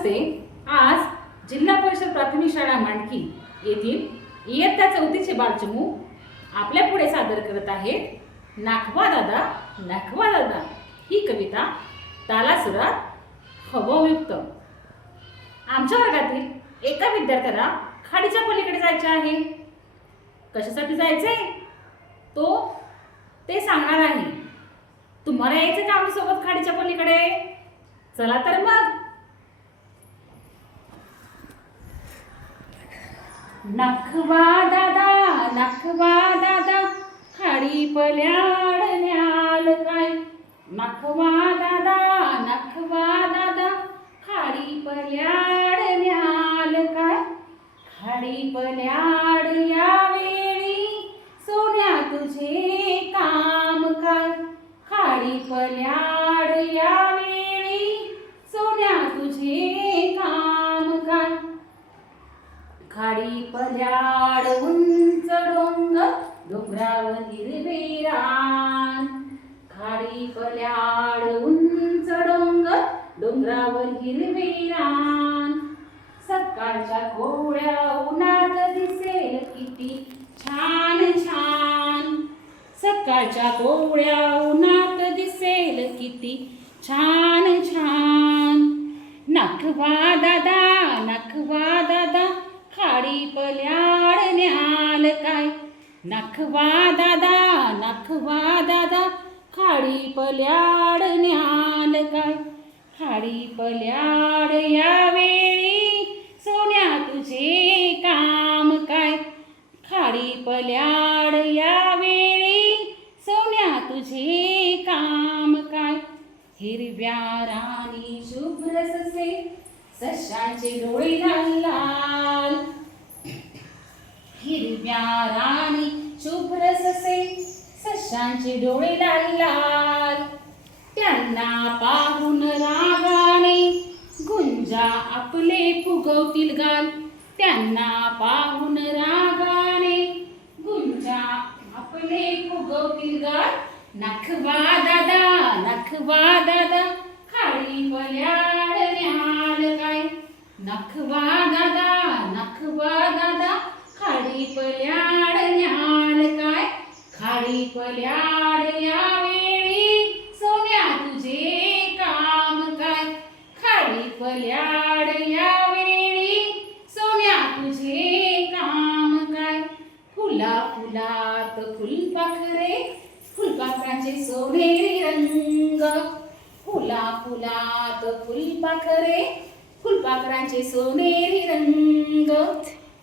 नमस्ते. आज जिल्हा परिषद प्राथमिक शाळा मांडकी येथील इयत्ता 4थीचे बालचमू आपल्या पुढे सादर करत आहेत नाखवा दादा नाखवा दादा ही कविता तालासुरात हवयुक्त. आमच्या वर्गातील एका विद्यार्थ्याला खाडीच्या पलीकडे जायचे आहे. कशासाठी जायचे तो ते सांगणार आहे. तुम्हाला यायचं का आमच्यासोबत खाडीच्या पलीकडे? चला तर मग. नखवा दादा खाडी पल्याड न्याल काय. नखवा दादा खाडी पल्याड न्याल काय. खाडी पल्याड यावेळी सोन्या तुझे काम काय. खाडी पल्याड यावेळी सोन्या तुझे काम काय. खाडी पल्याड उंच डोंगर डोंगरावर हिरवे रान. खाडी पल्याड उंच डोंगर डोंगरावर हिरवे रान. सकाळच्या कोवळ्या उन्हात दिसेल किती छान छान. सकाळच्या कोवळ्या उन्हात दिसेल किती छान छान. नखवा दादा खाडी पल्याड न्याल काय. नखवा दादा खाडी पल्याड न्याल काय. खाडी पल्याड यावेळी सोन्या तुझे काम काय. खाडी पल्याड यावेळी सोन्या तुझे काम काय. हिरव्या राणी शुभ्र ससे सशांचे डोळे लाल लाल. हिरव्या राणी शुभ्र ससे सशांचे डोळे लाल लाल. त्यांना पाहून रागाने गुंजा आपले फुगवतील गाल. त्यांना पाहून रागाने गुंजा आपले फुगवतील गाल. नखवा दादा खाडी पल्याड न्याल काय. नखवा दादा खाडी पल्याड न्याल काय. खाडी पल्याड यावेळी सोन्या तुझे काम काय. खाडी पल्याड यावेळी सोन्या तुझे काम काय. फुला फुलात फुलपाखरे फुलपाखरांचे सोनेरी रंग. फुला फुलात फुलपाखरे फुलपाखरांचे सोनेरी रंग.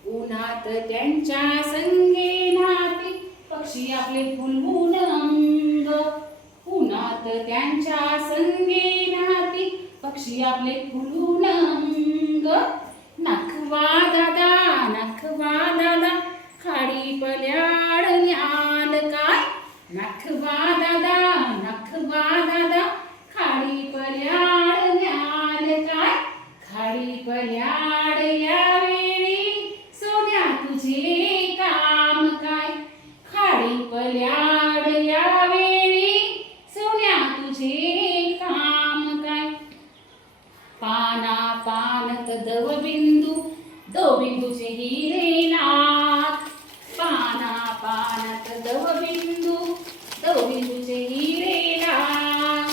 उन्हात त्यांच्या संगे नाते पक्षी आपले फुलवून अंग. उन्हात त्यांच्या संगे नाते पक्षी आपले फुलवून अंग. नखवा दादा खाडी पल्याड न्याल काय. नखवा दादा खाडी पल्याड न्याल काय. खाडी पल्याड यावेळी सोन्या तुझे काम काय. खाडी पल्याड यावेळी सोन्या तुझे काम काय. पाना पानत दवबिंदूचे हिरे नाक. पाना पानत दवबिंदूचे हिरे नाक.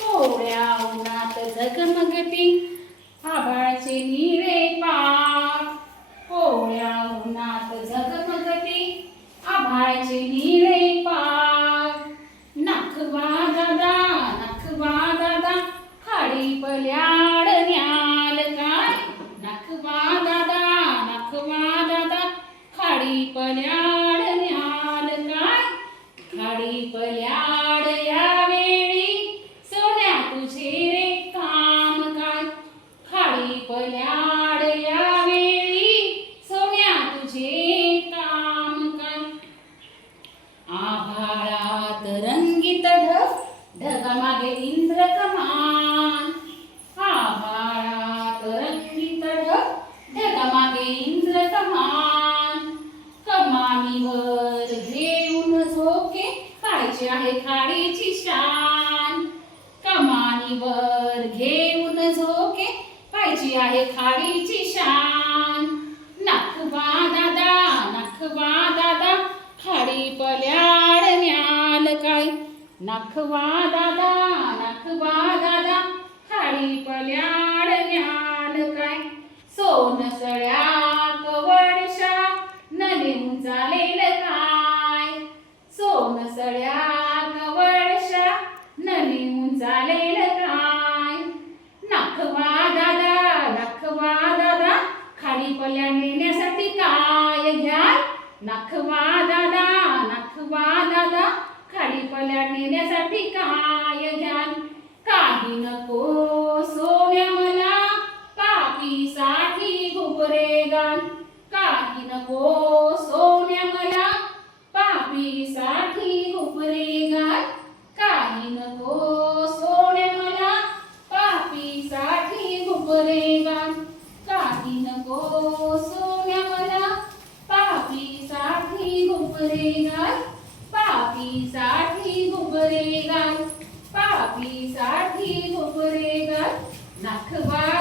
कोवळ्या उन्हात झगमगती आभाळाचे निळे पाक. कोवळ्या उन्हात झगमगती आभाळाचे निळे पाक. नखवा दादा खाडी पल्याड न्याल काय. नखवा दादा खाडी पल्याड न्याल काय. खाडी पल्याड यावेळी सोन्या तुझे काम काय. खाडी पल्याड यावेळी सोन्या तुझे काम काय. खायची आहे खाडीची शान. नाखवा दादा खाडी पल्याड न्याल काय. नाखवा दादा खाडी पल्याड न्याल काय. सोनसळ्या कवडशा नलिहून चालेल काय. सोनसळ्या कवडशा नलिहून चालेल काय. नाखवा दादा खाडी पल्याड नेण्यासाठी काय घ्याल. नाखवा दादा खाडी पल्याड नेण्यासाठी काय घ्याल. काही नको सोन्या मला पापीसाठी घुबरे गाल. काही नको सोन्या मला पापीसाठी घुबरे गाल. काही नको सोन्या मला पापीसाठी घुबरे गाल. काही नको सोन्या मला पापीसाठी घुबरे गाल. पापीसाठी घुबरे गाल. पापीसाठी घुबरे गाल. नाखवा